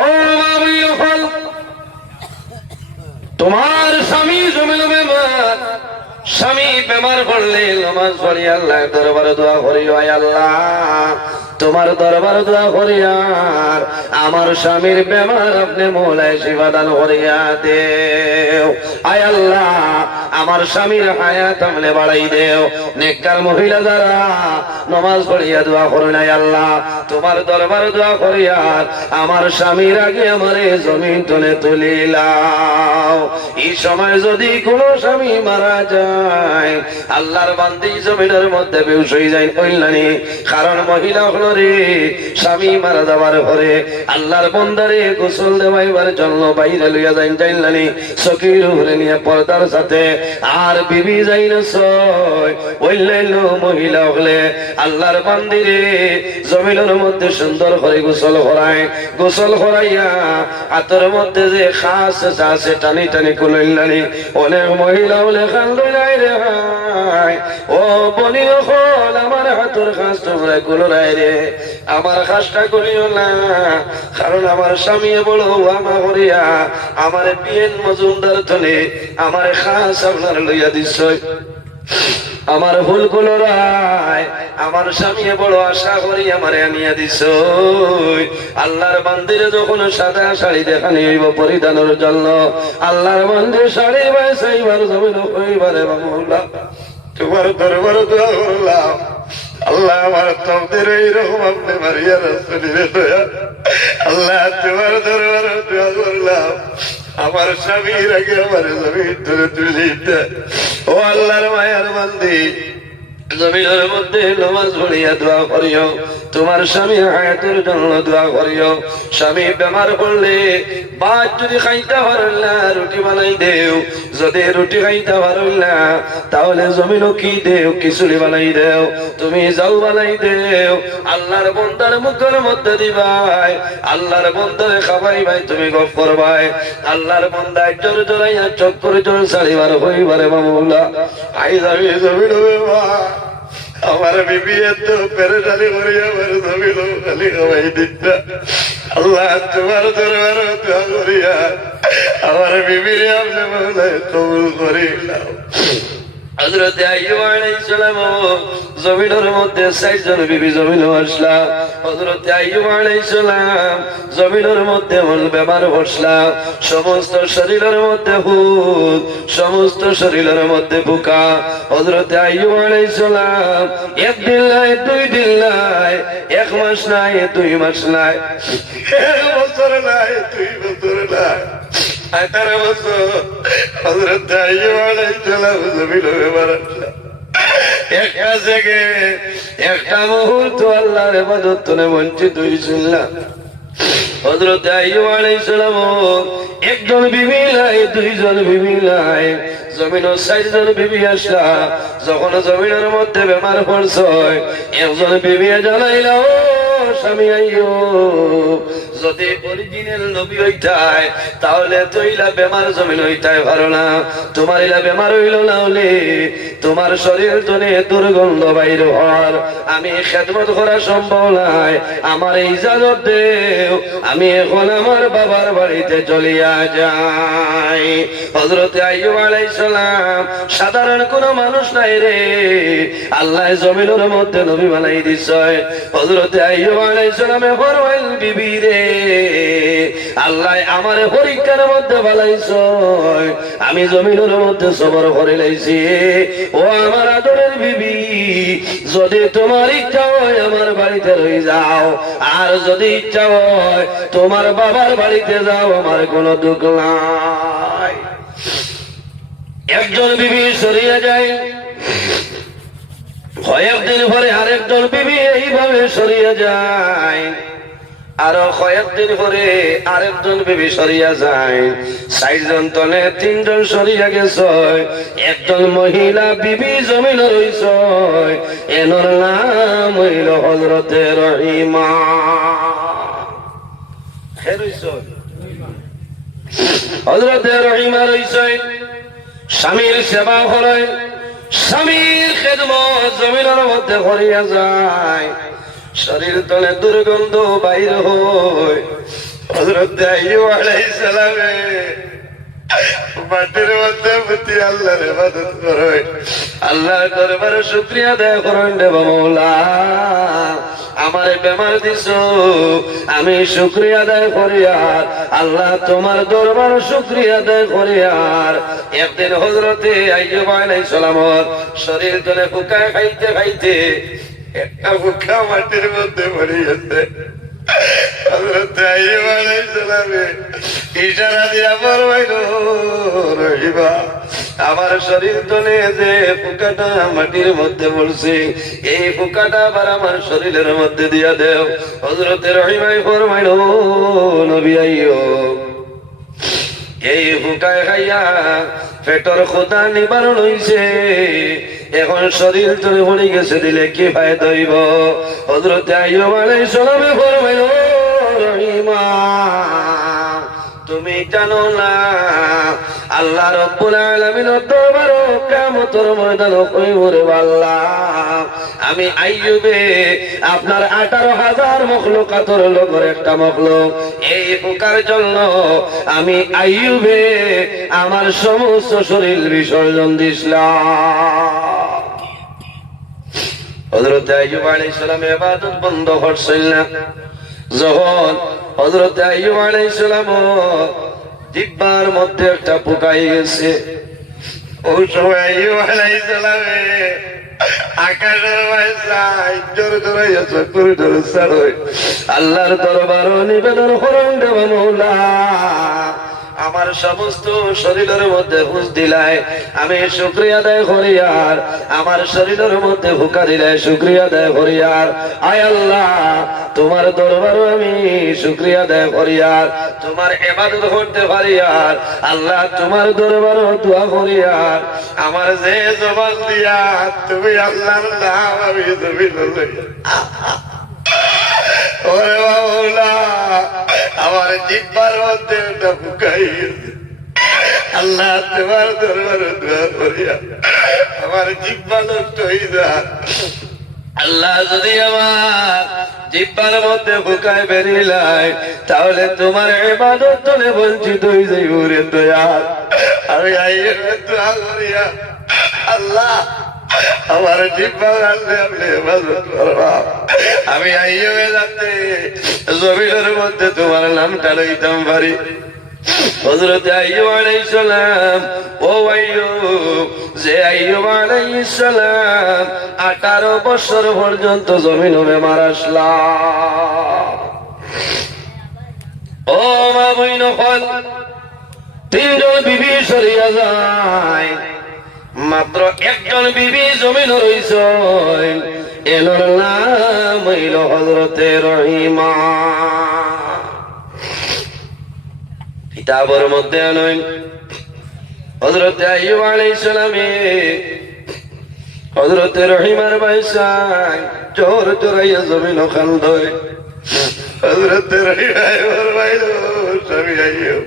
ও তোমার স্বামী জমিল বেমার, স্বামী বেমার পড়লে নামাজ পড়ি আল্লাহ দরবারে দোয়া করি, আয় আল্লাহ তোমার দরবারে দোয়া করি আর আমার স্বামীর বেমার আপনি মৌলায় শিফা দান করিয়া দেও। আয় আল্লাহ আমার স্বামীর হায়াত আমলে বাড়াই দেও। নেককার মহিলা যারা নামাজ পড়িয়া দোয়া করুন, আয় আল্লাহ তোমার দরবারে দোয়া করি আর আমার স্বামীর আগে আমারে জমিন তলে তুলিলাও। এই সময় যদি কোনো স্বামী মারা যায় আল্লাহর বান্দি জমিনের মধ্যে বেহুশ হয়ে যায় কইলানি, কারণ মহিলা হলো রে স্বামী মারা যাবার পরে আল্লাহর বান্দারে গোসল দেওয়াইবার জন্য বাইরে লইয়া যাই যাইলানি চকির উপরে নিয়ে পর্দার সাথে, আর বিবি যাই না ছয় ওইলাইলো মহিলা হলে আল্লাহর বান্দিরে জমিনের মধ্যে সুন্দর করে গোসল করায়, গোসল করাইয়া হাতের মধ্যে যে খাস আছে টানি টানি কুলাইলানি। অনেক মহিলা হলে কান্দে নাই রে ভাই, ও বলি হল আমার হাতের খাস তোমরা কুলাই রে, আমার খাসটা করিও না, কারণ আমার স্বামী বড় আমা করিয়া আমার বিয়েন মজুমদার ধনে আমার খাস আপনার লইয়া দিচ্ছ। আমার ভুল গুলো রায় আমার স্বামী বড় আশা করি আমার আনিয়া দিছ। আল্লাহর বান্দিরে যখন সাদা শাড়ি দেখানি হইব পরিধানের জন্য, আল্লাহর বান্দির শাড়ি বাইসাইবার জমিন হইবারে বাবুল্লাহ তোমার দরবার দোয়া করলাম, আল্লাহ আমার তোমাদের এইরকম আপনি মারিয়া রাস্তায় আল্লাহ তোমার দরবার দোয়া করলাম, আমার স্বামীর আগে আমার জমিন ধরে তুলে ও আল্লাহর মায়ার বান্দি জমিনের মধ্যে নামাজ পড়িয়া দোয়া করিও, তোমার স্বামী হায়াতের জন্য দোয়া করিও। স্বামী বেমার পড়লে ভাত যদি খাইতে পারেন না রুটি বানাই দেও, যদি রুটি খাইতে পারেন না তাহলে জমিনও কি দেও খিচুড়ি বানাই দেও, তুমি যাও বানাই দেও, আল্লাহর বন্দার মুখের মধ্যে দিবাই, আল্লাহর বন্দারে খাবাই ভাই তুমি গপ করবাই, আল্লাহর বন্দায় জোর জোরাইয়া চোখ করে জোর ছাড়িবার হইবারে মামুল্লাহ আই যাবি জমিন আমার বিবি এত পেরেশানি করি আমার জমিল খালি খাওয়াই দিতা, আল্লাহ তোমার দরবার দোয়া করিয়া আমার বিবিরে আপনি মৌলায় কবুল করিলাম। হযরত আইয়ুব আলাইহিস সালাম জমিনের মধ্যে ৬০ জন বিবি জমিনে আসলা, হযরত আইয়ুব আলাইহিস সালাম জমিনের মধ্যে বেমার বসলা, সমস্ত শরীরের মধ্যে হুদ, সমস্ত শরীরের মধ্যে পোকা। হযরত আইয়ুব আলাইহিস সালাম একদিন নাই, ২ দিন নাই, ১ মাস নাই, ২ মাস নাই, ১ বছর নাই, ২ বছর নাই, ১৮ বছর হযরত আইয়ুব আলাইহিস সালাম জমিনে বেমার আসলা। একটা সেকেন্ড একটা মুহূর্ত আল্লাহর ইবাদত থেকে বঞ্চিত হইছিল না। হযরত আইয়ুব আলাইহিস সালাম একজন বিবি নাই, ২ জন বিবি নাই, জমিনে ৬০ জন বিবি আসলা। যখন জমিনের মধ্যে বেমার পড়ছ একজন বিবি জানাইল, স্বামী আইয়ুব যদি অরিজিনাল নবী হইতাই তাহলে তো ইলা বেমার জমিন হইতাই পারো না, তোমার ইলা বেমার হইল না হলে তোমার শরীর জনে দুর্গন্ধ বাইর হওয়ার আমি খেদমত করা সম্ভব নাই, আমার ইজাজত দেও, আমি এখন আমার বাবার বাড়িতে চলিয়া যাই। হযরত আইয়ুব আলাইহিস সালাম সাধারণ কোন মানুষ নাই রে, আল্লাহ জমিনের মধ্যে নবী বানাই দিছে। হযরত আইয়ুব আলাইহিস সালামে ফরমাইল, বিবি রে আল্লাহ আমার পরীক্ষার মধ্যে বানাইছ, আমি জমিনের মধ্যে সবর করে লাইছি। ও আমার আদরের বিবি, যদি তোমার ইচ্ছা হয় আমার বাড়িতে রয়ে যাও, আর যদি ইচ্ছা হয় তোমার বাবার বাড়িতে যাও, আমার কোনো দুঃখ নাই। একজন বিবি সরিয়ে যায়, কয়েকদিন পরে আরেকজন বিবি এইভাবে সরিয়ে যায়, আরো কয়েকদিন পরে আরেকজন বিবি সরিয়া যায়, ৬০ জন তলে ৩ জন সরিয়া গেছে, একজন মহিলা বিবি জমিনে রইছে, এনার নাম হইল হযরতে রহিমা। হযরতে রহিমা রইছে, স্বামীর সেবা করে, স্বামীর খেদমত জমিনের মধ্যে করিয়া যায়, শরীর তলে দুর্গন্ধ বাইর হয়, হযরত আইয়ুব আলাইহিস সালামে মাটির মধ্যে পুঁতি আল্লাহর ইবাদত করে আল্লাহর দরবারে শুকরিয়া আদায় করেন রে মাওলা আমার বেমার দিছো আমি শুকরিয়া আদায় করি আর আল্লাহ তোমার দরবারে শুকরিয়া আদায় করি আর একদিন হযরতে আইয়ুব আলাইহিস সালামের শরীর তলে ফুকায় খাইতে খাইতে একটা ফুকা মাটির মধ্যে পড়ে গেছে হযরত আইয়ুব আলাইহিস সালামে ইশারা দিয়া ফরমাইলো রহিমা আমার শরীর তলে যে পোকাটা মাটির মধ্যে পড়ছে এই পোকাটা আবার আমার শরীরের মধ্যে দিয়া দেও হযরত রহিমাই ফরমাইলো নবী আইয়ুব এই পোকায় খাইয়া পেটর ক্ষুধা নিবারণ হইছে এখন শরীর তলে পড়ে গেছে দিলে কি ফায়দা হইব হযরত আইয়ুব আলাইহিস সালামে ফরমাইলো রহিমা তুমি জানো না আল্লাহ রাব্বুল আলামিনের দরবারে কিয়ামতের ময়দানে কইবরে আল্লাহ আমি আইয়ুবে আপনার 18,000 মখলুকাতের লগর একটা মখলুক এই পোকার জন্য আমি আইয়ুবে আমার সমস্ত শরীর বিসর্জন দিছিলাম হযরত আইয়ুব আলাইহিস সালাম ইবাদত বন্ধ করছেন না যখন হযরত আইয়ুব আলাইহিস সালাম জিহ্বার মধ্যে একটা পোকাই গেছে ওই সময় আইয়ুব আলাইহিস সালামে আকাশের ভাষায় জোরে জোরে চক্কর জোরে ছাড়ে আল্লাহর দরবারে নিবেদন করেন দেব মাওলা আমার সমস্ত শরীরের মধ্যে হুঁশ দিলাই আমি শুকরিয়া আদায় করি আর আমার শরীরের মধ্যে ভুকা দিলাই শুকরিয়া আদায় করি আর আয় আল্লাহ তোমার দরবারে আমি শুকরিয়া আদায় করি আর তোমার ইবাদত করতে পারি আর আল্লাহ তোমার দরবারে দোয়া করি আর আমার যে জবান দিয়া তুমি আল্লাহর নাম আমি জমিন ওরে মাওলা আমার জিহ্বার মধ্যে একটা পোকাই গেছে আল্লাহ তোমার দরবারে দোয়া করিয়া আমার জিহ্বা নষ্ট হয়ে যায় আল্লাহ যদি আমার জিহ্বার মধ্যে পোকায় বেরিয়ে তাহলে তোমার ইবাদত তোলে বঞ্চিত হয়ে যাইব রে দয়াল আমি আইয়ুবের দোয়া করিয়া আল্লাহ আমার জিহ্বা আনলে আপনি ইবাদত করবা আমি আইয়ুবে যাতে জমিনের মধ্যে তোমার নামটা লইতাম পারি হযরত আইয়ুব আলাইহিস সালাম ও আইয়ুব যে আইয়ুব আলাইহিস সালাম 18 বছর পর্যন্ত জমিনে বেমার আসলাম ও মা বইন হল তিনজন বিবি সরিয়া যায় মাত্র একজন বিবি জমিন রইছে এনার নাম হইল হযরতে রহিমা কিতাবের মধ্যে আনেন হযরত আইয়ুব আলাইহিস সালামে হযরত রহিমার বাইসায় জোর জোরাইয়া জমিন খান্দয় হযরত রহিমা ফরমাইলো স্বামী আইয়ুব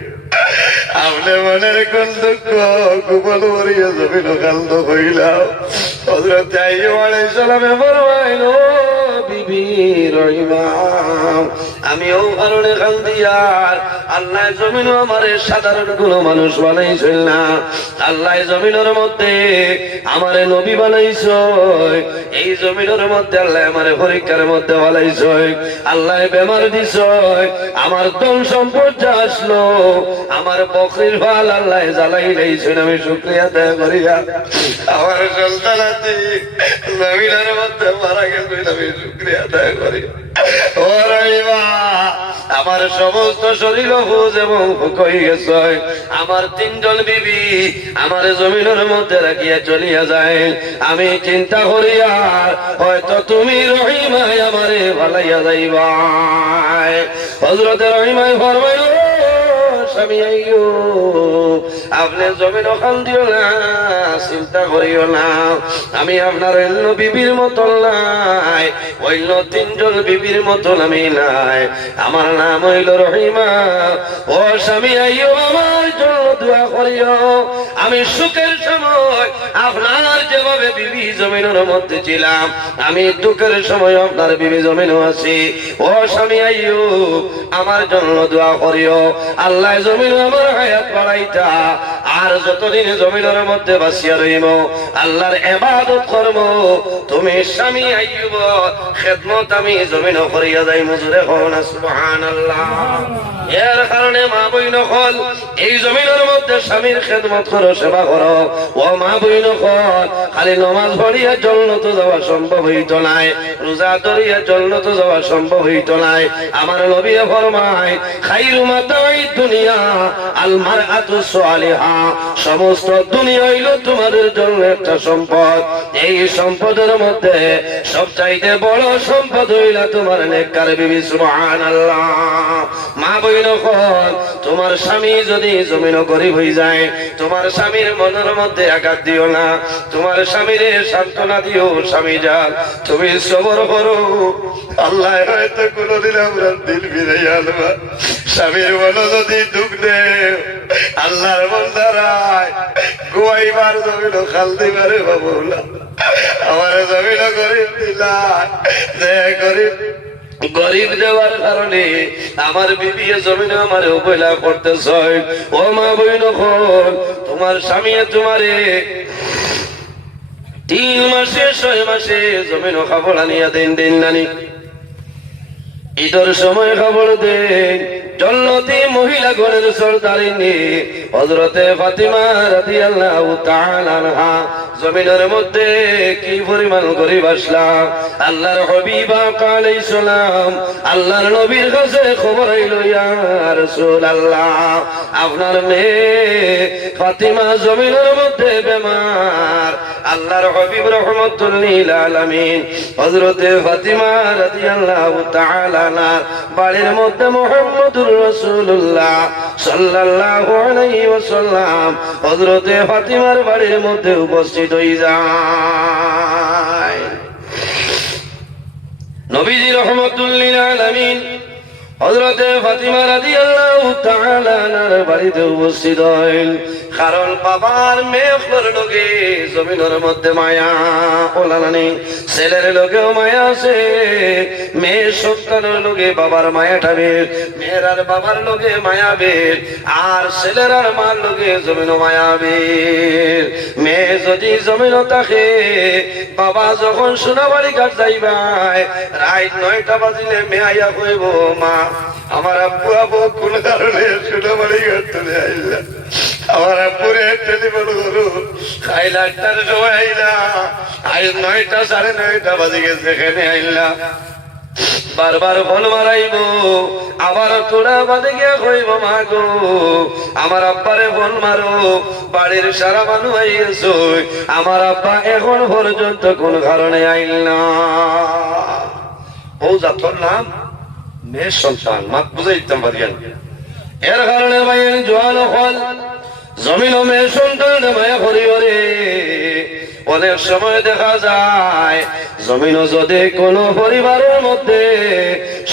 আপনি মনের কোন দুঃখ গোপন করিয়া জমিন খান্দ হইলাম হযরত আইয়ুব আলাইহিস সালামে ফরমাইলো বিবি রহিমা আমি ও কারণে কান্দি আর আল্লাহ জমিন আমারে সাধারণ কোন মানুষ বানাইছেন না আল্লাহ জমিনের মধ্যে আমারে নবী বানাইছে এই জমিনের মধ্যে আল্লাহ আমারে পরীক্ষার মধ্যে বানাইছে আল্লাহ বেমার দিছে আমার ধন সম্পদ যা আসলো আমার বকরির ফাল আল্লাহ জ্বালাই লাইছেন আমি শুকরিয়া আদায় করিয়া আমার সন্তানাতি জমিনের মধ্যে মারা গেছে আমি শুকরিয়া আদায় করি ও রহিমা আমার সমস্ত শরীর হুজ এবং হয়ে গেছে আমার তিনজন বিবি আমার জমিনের মধ্যে রাখিয়া চলিয়া যায় আমি চিন্তা করিয়া হয়তো তুমি রহিমায় আমারে ভালাইয়া যাইবা হযরত রহিমায় ফরমাইল স্বামী আইয়ুব আপনি জমিন খান দিও না, চিন্তা করিও না, আমি আপনার অন্য বিবির মতন নাই, অন্য তিনজন বিবির মতন আমি নাই, আমার নাম হইল রহিমা। ও স্বামী আইয়ুব আমার জন্য দোয়া করিও, আমি সুখের সময় আপনার যেভাবে বিবি জমিনের মধ্যে ছিলাম, আমি দুঃখের সময় আপনার বিবি জমিনও আছি। ও স্বামী আইয়ুব আমার জন্য দোয়া করিও, আল্লাহ জমিন আমার হায়াত বাড়াইতা, আর যতদিন জমিনের মধ্যে বাঁচিয়া রইব আল্লাহর ইবাদত করব, তুমি স্বামী আইয়ুব খেদমত আমি জমিন করিয়া যাই, মুজুরে হন সুবহানাল্লাহ। এর কারণে মা বই নকল এই জমিনের মধ্যে স্বামীর খেদমত করো, সেবা করো। ও মা বই নকল খালি নমাজ পড়িয়া জন্নত যাওয়া সম্ভব হইত নাই, রোজা ধরিয়া জন্নত যাওয়া সম্ভব হইত নাই। আমার নবী ফরমায় খাইরু মাতাই দুনিয়া আল মারআতু সালিহা, সমস্ত দুনিয়া হইল তোমাদের জন্য একটা সম্পদ, এই সম্পদের মধ্যে সবচাইতে বড় সম্পদ হইল তোমার নেককার বিবি। সুবহানাল্লাহ। মা বইন কল তোমার স্বামী যদি জমিন গরিব হয়ে যায়, তোমার স্বামীর মনের মধ্যে আঘাত দিও না, তোমার স্বামীরে সান্ত্বনা দিও, স্বামী যান তুমি সবর করো, আল্লাহ হয়তো কোনদিন আমরা দিল ফিরাইয়া আনবা। স্বামীর মনে যদি দুঃখ দেও আল্লাহর বন্দারায় গোয়াইবার জমিন খাল দিবারে বাবু না, আমার জমিন গরিব দিলা, গরিব গরিব দেওয়ার কারণে আমার বিবি জমিন আমার অবহেলা করতেছ। ও মা বইন তোমার স্বামী তোমারে 3 মাসে 6 মাসে জমিন খাবার আনিয়া দেন, দেন নানি ঈদের সময় খবর দেন। জন্নতি মহিলা গণের সরদারিনী হযরতে ফাতিমা রাদিয়াল্লাহু তাআলা আনহা জমিনের মধ্যে কি পরিমাণ গরিব আসলাম, আল্লাহর হাবিব আলাইহিস সালাম আল্লাহর নবীর কাছে খবর আইলো, ইয়া রাসূলুল্লাহ আপনার মেয়ে ফাতিমা জমিনের মধ্যে বেমার। আল্লাহর হাবিব রাহমাতুল লিল আলামিন হযরতে ফাতিমা রাদিয়াল্লাহু তাআলা আনহা বাড়ির মধ্যে মুহাম্মদুর রাসূলুল্লাহ সাল্লাল্লাহু আলাইহি ওয়াসাল্লাম হযরতে ফাতিমার বাড়ির মধ্যে উপস্থিত হয়ে যায়। নবীজি রাহমাতুল লিল আলামিন হযরতে ফাতিমা রাদিয়াল্লাহু তাআলা আনহার বাড়িতে উপস্থিত হইল, কারণ বাবার মেয়ের লগে জমিনের মধ্যে মায়া ওলানানি, ছেলের লগেও মায়া আছে, মেয়ের সন্তানের লগে বাবার মায়াটা বের, মেয়ের আর বাবার লগে মায়া বের, আর ছেলের আর মার লগে জমিনও মায়া বের। মেয়ে যদি জমিনও থাকে, বাবা যখন সোনাবাড়ি ঘাট যাইবাই রাত 9টা বাজিলে মেয়ে আইয়া কইব, মা আমার আব্বু আবু কোন কারণে সোনাবাড়ি ঘাট চলে আইলা, আমার আব্বুরে টেলিফোন করু, খাইলা 8টার সময় আইলা, আজ 9টা 9:30 বাজে গেছে, এখানে আইলা বারবার ফোন মারাইব, আবার তোরা বাদে গিয়া কইব, মা গো আমার আব্বারে ফোন মারো, বাড়ির সারা মানুষ আইয়েছ, আমার আব্বা এখন পর্যন্ত কোন কারণে আইল না। বউ জাতর নাম মেয়ের সন্তান, মা বুঝে দিতাম পারিয়ান। এর কারণে ভাইয়ের জোয়ান ফল জমিন ও মেয়ের সন্তান মায়া করিবরে। অনেক সময় দেখা যায় জমিনও যদি কোনো পরিবারের মধ্যে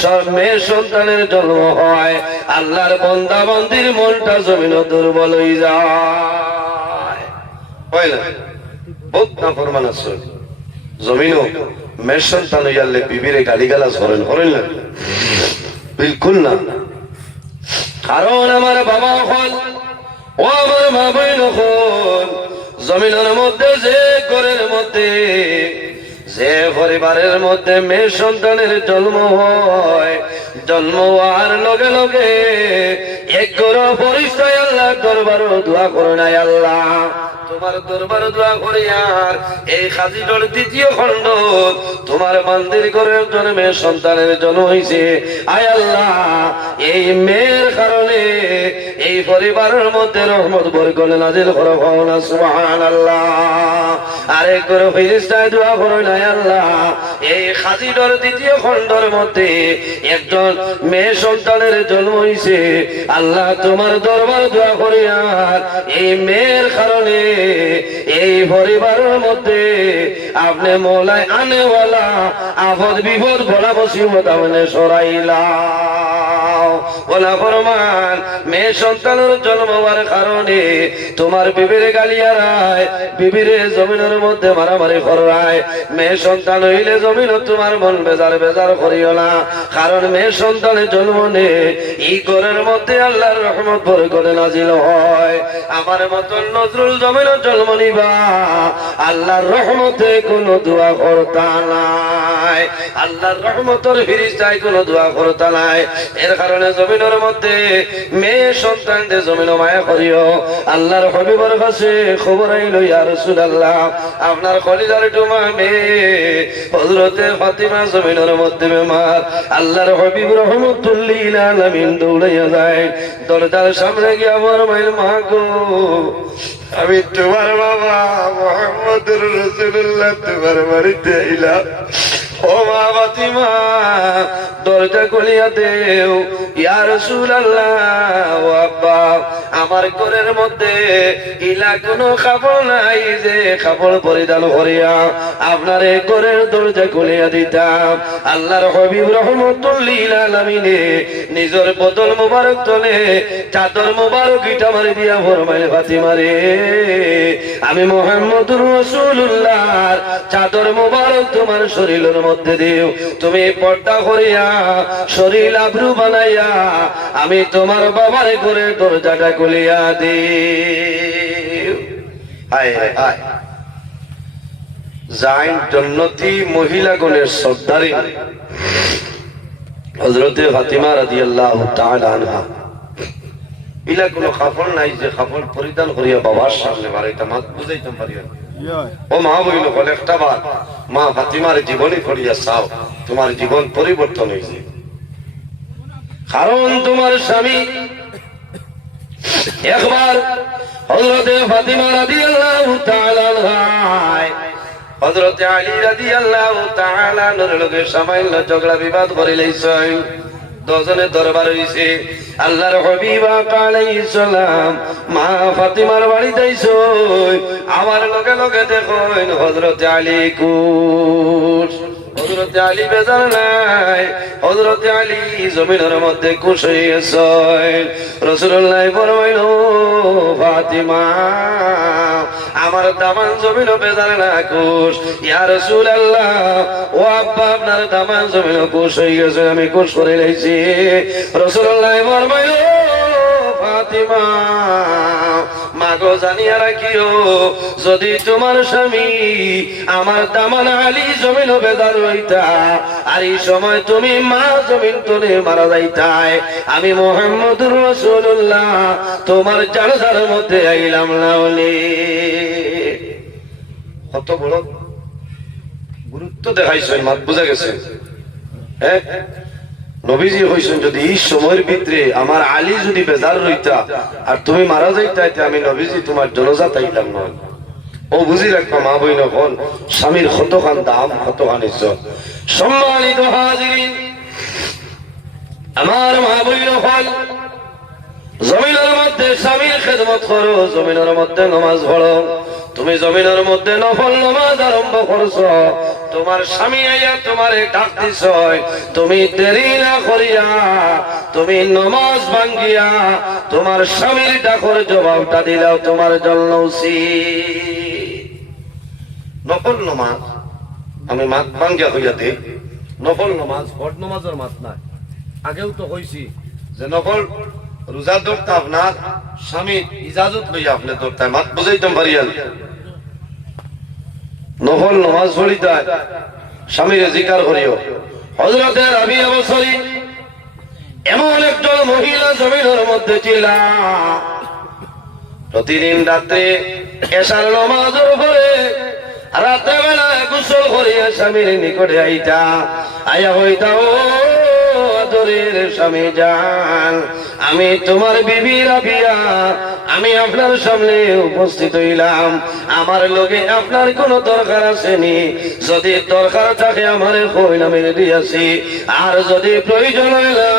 সব মেয়ের সন্তানের জন্ম হয়, আল্লাহর বান্দা বান্দির মনটা জমিনও দুর্বল হয়ে যায়। হয় না? বহুত না ফরমান আছে, জমিনও মেয়ের সন্তান হইয়ালে বিবিরে গালিগালাজ করেন, করেন না? বিলকুল না। কারণ আমার বাবা হল ও আমার মা বইন হল জমিনের মধ্যে যে ঘরের মধ্যে যে পরিবারের মধ্যে মেয়ে সন্তানের জন্ম হয়, জন্ম হওয়ার লগে লগে এক ঘর পরিচয় আল্লাহ দরবারও দোয়া করে নাই, আল্লাহ তোমার দরবারে দোয়া করি, আর এই খাজিডর 2য় খণ্ড তোমার বান্দির ঘরের জন্মে সন্তানের জন্ম হয়েছে, আয় আল্লাহ এই মেয়ের কারণে এই পরিবারের মধ্যে রহমত বরকত নাজিল করো, সুবহানাল্লাহ। আরেক করে ফেরেশতায় দোয়া করেন আয় আল্লাহ এই খাজিডর দ্বিতীয় খণ্ডের মধ্যে একজন মেয়ে সন্তানের জন্ম হইছে আল্লাহ তোমার দরবার দোয়া করি আর এই মেয়ের কারণে এই পরিবারের মধ্যে আপনি মৌলায় আনেওয়ালা আপদ বিপদ বলা মুসিবত আপনি সরাইলা বলা ফরমান মেয়ে সন্তানের জন্ম হওয়ার কারণে তোমার বিবির গালিয়ারায় বিবির জমিনের মধ্যে মারামারি করায় মেয়ে সন্তান হইলে জমিন তোমার মন বেজার বেজার করিও না কারণ মেয়ে সন্তানের জন্ম নে এই ঘরের মধ্যে আল্লাহর রহমত বরকত নাজিল হয় আমার মতন নজরুল জমিনের জন্ম নিবা আল্লাহর রহমতে কোনো দোয়া করতা নাই আল্লাহর রহমতের ফিরিস্তায় কোনো দোয়া করতা নাই এর কারণে জমিনের মধ্যে মেয়ে সন্তানদের জমিন মায়া করিও আল্লাহর হাবিবের কাছে খবর আইল ইয়া রাসূলুল্লাহ আপনার কলিজার টুমা মেয়ে হযরতে ফাতিমা জমিনের মধ্যে বেমার আল্লাহর হাবিব রহমাতুল লিল আলামিন দৌড়াইয়া যায় দরজার সামনে গিয়ে আমার মায়ের মা গো আমি তোমার বাবা মুহাম্মদুর রাসূলুল্লাহ তোমার বাড়িতে আইলাম ও মা ফাতিমা দরজা খুলিয়া দেও ইয়া রাসূলুল্লাহ ও আব্বা আমার ঘরের মধ্যে ইলা কোনো কাপড় নাই যে কাপড় পরিধান করিয়া আপনার এই ঘরের দরজা খুলিয়া দিতাম আল্লাহর হাবিব রহমাতুল লিল আলামিনে নিজের বদল মোবারক তলে চাদর মোবারক ইটা মারি দিয়া ফরমাইল ফাতিমা রে আমি মুহাম্মদুর রাসূলুল্লাহর চাদর মোবারক তোমার শরীরের মধ্যে দিও তুমি পর্দা করিয়া শরীর আবরু বানাইয়া আমি তোমার বাবার ঘরে দরজাটা খুলিয়া দিও হায় হায় জাইন জন্নতি মহিলাগণের সর্দারি হযরতে ফাতিমা রাদিয়াল্লাহু তাআলা আনহা ইলা কোনো কাপড় নাই যে কাপড় পরিধান করিয়া বাবার সামনে বাড়াইতাম বুঝাইতাম পারি ও মা বইল বলে একটা বার মা ফাতিমার জীবনী পড়িয়া চাও তোমার জীবন পরিবর্তন হয়েছে কারণ তোমার স্বামী একবার হযরতে ফাতিমা রাদিয়াল্লাহু তাআলা আনহা হযরতে আলী রাদিয়াল্লাহু তাআলা আনহুর লগে সামান্য ঝগড়া বিবাদ করে লইছেন দুজনে দরবার হইছে আল্লাহর হাবিব আলাইহিস সালাম মা ফাতিমার বাড়িতে আইছো আমার লগে লগে দেখেন হযরতে আলী কুশ হযরতে আলী বেজার নাই হযরতে আলী জমিনের মধ্যে খুশ হয়ে গেছে রাসূলুল্লাহ ফরমাইল ফাতিমা আমার দামান জমিন বেজার না খুশ ইয়া রাসূলুল্লাহ ও আব্বা আপনার দামান জমিন খুশ হয়ে গেছে আমি খুশ করে লইছি রাসূলুল্লাহ ফরমাইল ফাতিমা মাগো জানিয়া রাখিও যদি তোমার স্বামী আমার দামান আলী জমিন বেজার হইতা আর এই সময় তুমি মা জমিন তোলে মারা যাইতায় আমি মুহাম্মদুর রাসূলুল্লাহ তোমার জানাজার মধ্যে আইলাম না বলে কত বড় গুরুত্ব দেখাইছেন মাত বুঝা গেছে হ্যাঁ নবীজি হইছেন যদি এই সময়ের ভিতরে আমার আলী যদি বেজার রইতা আর তুমি মারা যাইতা আমি নবীজি তোমার জনাজা তাইলাম না ও বুঝি রাখবা মা বইন হন স্বামীর কতখান দাম কতখান ইজ্জত সম্মানিত হাজিরিন আমার মা বইন হন জমিনের মধ্যে স্বামীর খেদমত করো জমিনের মধ্যে নামাজ পড়ো তুমি জমিনের মধ্যে নফল নামাজ আরম্ভ করছো তোমার স্বামী আইয়া তোমারে ডাক দিছ তুমি দেরি না করিয়া তুমি নামাজ ভাঙ্গিয়া তোমার স্বামীর ডাকর জবাবটা দিলাও তোমার জন্য উচিত নফল নামাজ আমি মাত ভাঙ্গিয়া হইয়া দিই নফল নামাজ ফরজ নামাজের মাত নাই আগেও তো হইছি যে নফল রোজা ধরতে আপনার স্বামীর ইজাজত লইয়া আপনি ধরতে মাত বুঝাইতাম পারিয়াল নফল নামাজ পড়িতে স্বামীর জিকার করিও হযরতে রাবিয়া বসরি এমন একজন মহিলা জমিনের মধ্যে ছিল প্রতিদিন রাতে এশার নামাজের পরে রাতে বেলা গোসল করিয়া স্বামীর নিকটে আইতা আয়া হইতা ও আদরের স্বামী জান আমি তোমার বিবি রাবিয়া আমি আপনার সামনে উপস্থিত হইলাম। আমার লগে আপনার কোনো দরকার আসেনি, যদি দরকার থাকে আমার কইন আমি রেডি আছি। আর যদি প্রয়োজন হয় না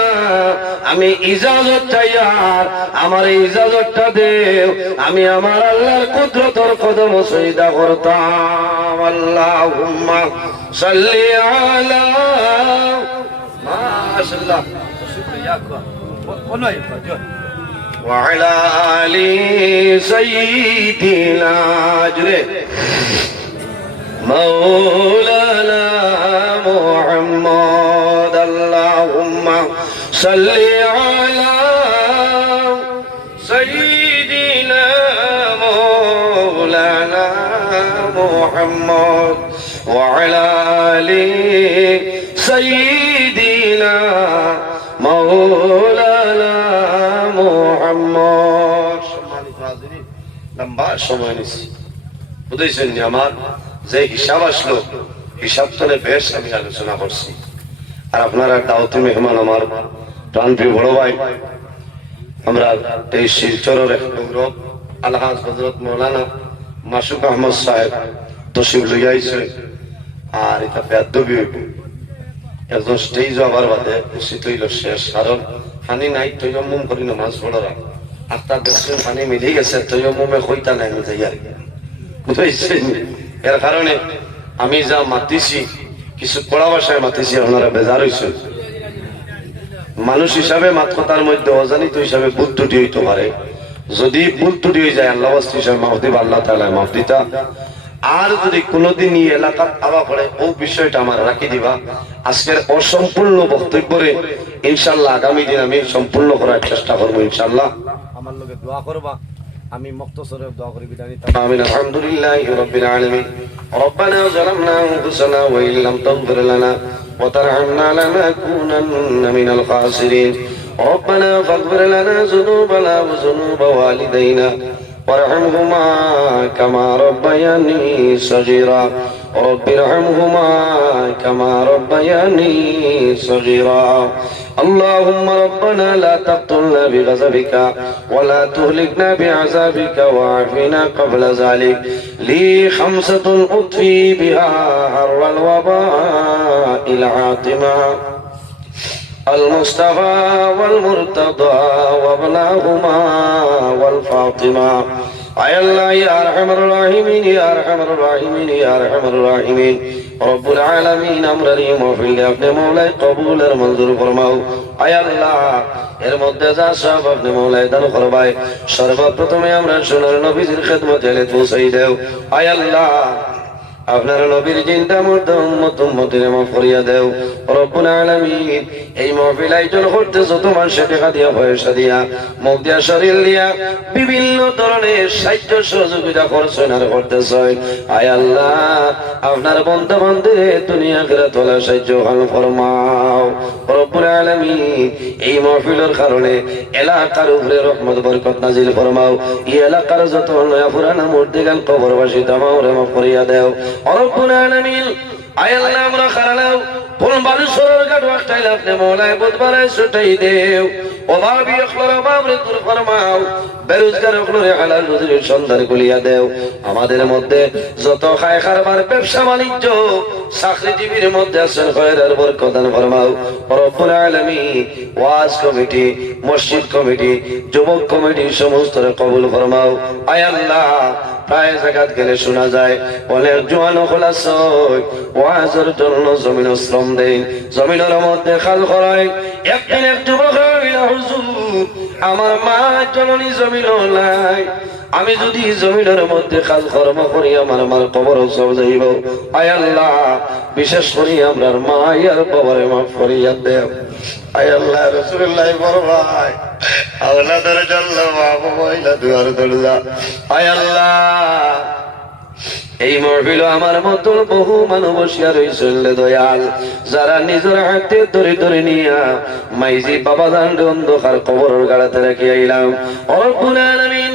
আমি ইজাজত চাই, আর আমার ইজাজতটা দেও, আমি আমার আল্লাহর কুদরতর কদম সজদা করতাম। আল্লাহুম্মা সাল্লি আলা মাশাআল্লাহ শুকরিয়া وعلى آل سيدنا مولانا محمد اللهم صل على سيدنا مولانا محمد وعلى آل سيدنا مولانا محمد লম্বা সময় নিছি বুঝেছেন আমার যে হিসাব আসলো হিসাব তলে বেশ আমি আলোচনা করছি। আর আপনারা দাওয়াতি মেহমান আমার প্রাণপ্রিয় বড় ভাই, আমরা এই শিলচরের এক গৌরব আলহাজ হযরত মৌলানা মাসুক আহমদ সাহেব তশরিফ লইয়া আইছে। আর এটা বেয়াদবি একজন স্টেজ আবার বাদে উচিত হইল শেষ, কারণ পানি নাই তৈয়ম্মুম করি নামাজ পড়ারা আর তার দেখছেন পানি মিলে গেছে তৈয়ম্মুমে কইতা নাই যাই আর বুঝেছেন। এর কারণে আমি যা মাতিছি কিছু পড়া ভাষায় মাতিছি, আপনারা বেজার হয়েছেন। মানুষ হিসাবে মাত কথার মধ্যে অজানিত হিসাবে ভুল ত্রুটি হইতে পারে, যদি ভুল ত্রুটি হয়ে যায় আল্লাহ হিসাবে মাফ দিবা, আল্লাহ তাআলা মাফ দিতা। আর যদি কোনোদিন এই এলাকার আবা পড়ে ও বিষয়টা আমার রাখি দিবা। আজকের অসম্পূর্ণ বক্তব্যে ইনশাআল্লাহ আগামী দিন আমি সম্পূর্ণ করার চেষ্টা করবো ইনশাআল্লাহ। আমার লগে দোয়া করবা, আমি মুক্তসরে দোয়া করি বিদায় নিতাম। আমিন। আলহামদুলিল্লাহি রাব্বিল আলামিন। রব্বানা যালামনা আনফুসানা ওয়া ইল্লাম তাগফির লানা ওয়া তারহামনা লানাকুনান্না মিনাল খাসিরিন। রব্বানা ফাগফির লানা যুনুবানা ওয়া যুনুবা ওয়ালিদাইনা وارحمهما كما ربياني صغيرا رب ارحمهما كما ربياني صغيرا اللهم ربنا لا تقتلنا بغضبك ولا تهلكنا بعذابك وعافنا قبل ذلك لي خمسة أطفي بها حر الوباء العاطمة المصطفى والمرتضى وابناهما والفاطمة يا الله يا ارحم الراحمين يا ارحم الراحمين يا ارحم الراحمين رب العالمين امرরি মহফিল আপনি মওলাই কবুলের মঞ্জুর ফরমাও। আয় আল্লাহ এর মধ্যে যা সব আপনি মওলাই দান করবাই, সর্বপ্রথমে আমরা সোনার নবীর খেদমতে এলে পৌঁছাই দেও। আয় আল্লাহ আপনার নবীর জিন্দা মর্দ উম্মত উম্মতের মাফ করিয়া দেও রব্বুল আলামিন। এই মাহফিল আয়োজন করতেছ তোমার টাকা দিয়া পয়সা দিয়া মুখ দিয়া শরীর দিয়া বিভিন্ন ধরনের সাহায্য সহযোগিতা করছেন আর করতেছেন। আয় আল্লাহ আপনার বন্ধু বান্ধবের দুনিয়া আখিরাত তোলা সাহায্য হাল ফরমাও রব্বুল আলামিন। এই মাহফিলের কারণে এলাকার উপরে রহমত বরকত নাজিল ফরমাও। এই এলাকার যত নয়া পুরানা মুর্দিগান কবরবাসী তামাওরে মাফ করিয়া দেও রব্বুল আলামিন। আয় আল্লাহ আমরা খারালাও কোন বালুসরের গাড় ওয়াক্তাইলে আপনি মওলায় বুধবারে ছুটাই দেও। অভাবী অখলর অভাবরে দূর ফরমাও, বেরোজগার অখলরে হালাল রুজির সন্ধান খুলিয়া দেও। আমাদের মধ্যে যত খায় কারবার ব্যবসা বাণিজ্য চাকরিজীবীর মধ্যে আছেন খয়রের বরকত দান ফরমাও রব্বুল আলামিন। ওয়াজ কমিটি, মসজিদ কমিটি, যুবক কমিটি সমস্তরে কবুল ফরমাও। আয় আল্লাহ প্রায় জায়গাত গেলে শোনা যায় অনেক জোয়ান খোলাস ওয়াজের জন্য জমিন শ্রম দেয়, জমিনের মধ্যে খাল করায়। একদিন এক যুবক হুজুর আমার মা জননী জমিন নাই, আমি যদি জমিনের মধ্যে কাজ কর্ম করি আমার মার কবর সব যাইব। আয় আল্লাহ বিশেষ করে আমরা মা আর বাবারে মাফ করিয়া দেও। আয় আল্লাহ রাসূলুল্লাহ ফরমায় আওলাদের জন্য বাবা মহিলা দুয়ার দরজা। আয় আল্লাহ এই মাহফিল আমার মতো বহু মানুষ বসিয়া রইছেন দয়াল, যারা নিজের হাতে ধরে ধরে নিয়া মাইজি বাবা জান অন্ধকার কবরের গাড়াতে রেখে আইলাম রব্বুল আলামিন।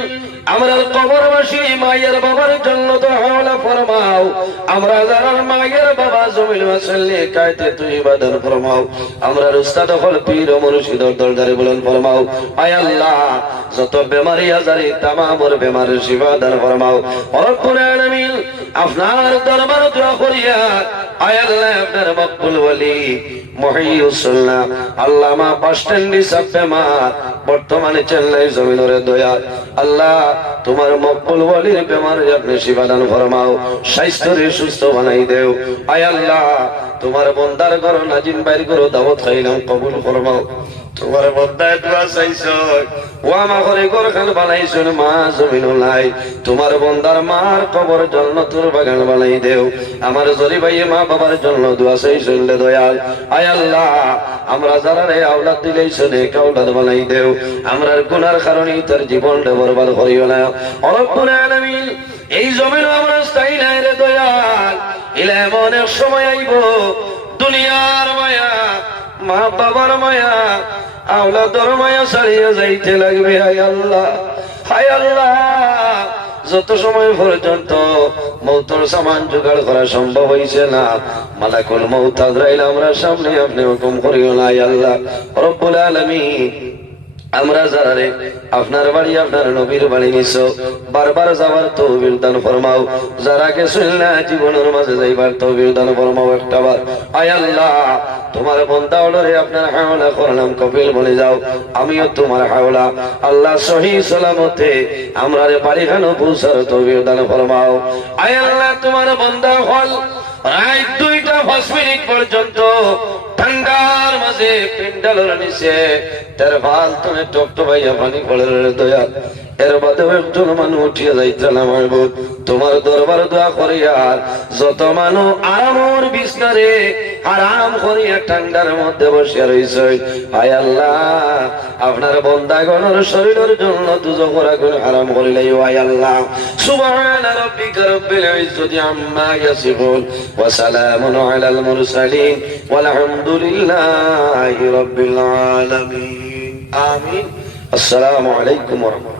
আমরার কবরবাসী মায়ের বাবার জন্য দোয়া হাওলা ফরমাও। আমরা যারা মায়ের বাবা জমিল মাসাল্লি কায়তে তুই ইবাদত ফরমাও। আমরার উস্তাদ হল পীর ও মুর্শিদের দরবারে বলেন ফরমাও। আয় আল্লাহ, যত বেমারি আজারি তামামর বেমারের শিফা দান ফরমাও। রব্বুল আলামিন, আপনার দরবার দোয়া করিয়া আয় আল্লাহ, আপনার মকবুল ওয়ালি মুহিয়ুস সুন্নাহ আল্লামা বাস স্ট্যান্ড বেমার বর্তমানে চেন্নাই জমিনের দয়া আল্লাহ, তোমার মকবুল ওয়ালির বেমারে আপনি শিফা দান ফরমাও, স্বাস্থ্যরে সুস্থ বানাই দেও। আয় আল্লাহ, তোমার বন্দার ঘর নাজিম বাইর করো, দাওয়াত খাইলাম কবুল ফরমাও। তোমার বন্দায় দোয়া চাইছো, ও আমা ঘরে ঘর খান বানাইছো, মা জমিন নাই, তোমার বন্দার মার কবর জান্নাতুল বাগান বানাই দেও। আমার জরি ভাই মা বাবার জন্য দোয়া চাইছো দয়াল। আয় আল্লাহ, আমরা যারা রে আওলাদ দিলেইছো নেক আওলাদ বানাই দেও। আমরার গুনার কারণে তার জীবনটা বরবাদ করিও না। রব্বুল আলামিন, এই জমিন আমরা স্থায়ী নাই রে দয়াল। ইলা এমন এক সময় আইব, দুনিয়ার মায়া, মা বাবার মায়া, আওলাদর মায়া ছাড়িয়ে যাইতে লাগবে। হায় আল্লাহ, হায় আল্লাহ, যত সময় পর্যন্ত মৌতর সামান জোগাড় করা সম্ভব হয়েছে না, মালাকুল মৌত আজরাইল আমরা সামনে আপনি হুকুম করিও না। আয় আল্লাহ রব্বুল আলামিন, আমরা যারা রে আপনার বাড়ি আপনার নবীর বাড়ি নিছো, বারবার যাওয়ার তৌফিক দান ফরমাও। যারা গেছেন না জীবনের মাঝে যাইবার তৌফিক দান ফরমাও একটা বার। আয় আল্লাহ, তোমার বান্দা ওরে আপনার হাওলা করলাম কপিল বলে যাও, আমিও তোমার হাওলা আল্লাহ সহি সালামতে আমরা রে বাড়ি খানো পৌঁছার তৌফিক দান ফরমাও। আয় আল্লাহ, তোমার বান্দা হল রাত 2:05 পর্যন্ত ঠান্ডার মাঝে পেন্ডালের নিচে তার ভাল তুমি টপটপাইয়া পানি পড়ে দয়া। এর বাদেও একজন মানুষ উঠিয়া যাইতে না মারব, তোমার দরবার দোয়া করিয়া যত মানুষ আরামর বিছনারে আরাম করিয়া ঠান্ডার মধ্যে বসিয়া রইছে, আয় আল্লাহ, আপনার বন্দাগণের শরীরের জন্য দুজকের আগুন আরাম করিলে। আয় আল্লাহ, সুবহান রাব্বিকা রব্বিল ইজ্জতি আম্মা ইয়াসিফুন ওয়া সালামুন আলাল মুরসালিন ওয়ালহামদুলিল্লাহি রাব্বিল আলামিন। আমিন। আসসালামু আলাইকুম ওয়া রাহমাতুল্লাহ।